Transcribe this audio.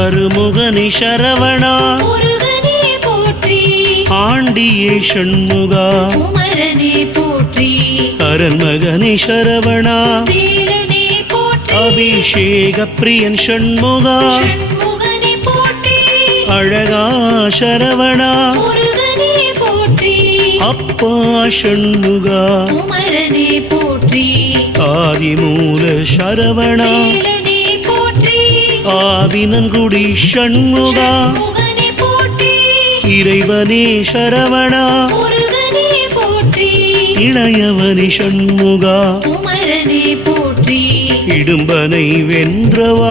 அருமுகனே சரவணா முருகனே போற்றி ஆண்டியே ஷண்முகா குமரனே போற்றி அரண்மகனே சரவணா வேலனே போற்றி அபிஷேக பிரியன் ஷண்முகா ஷண்முகனே போற்றி அழகா சரவணா முருகனே போற்றி அப்பா ஷண்முகா குமரனே போற்றி ஆதிமூல சரவணா வேலனே போற்றி ஆவினன்குடி ஷண்முகா முருகனே போற்றி இறைவனே சரவணா முருகனே போற்றி இளையவனே ஷண்முகா குமரனே போற்றி இடும்பனை வென்றவா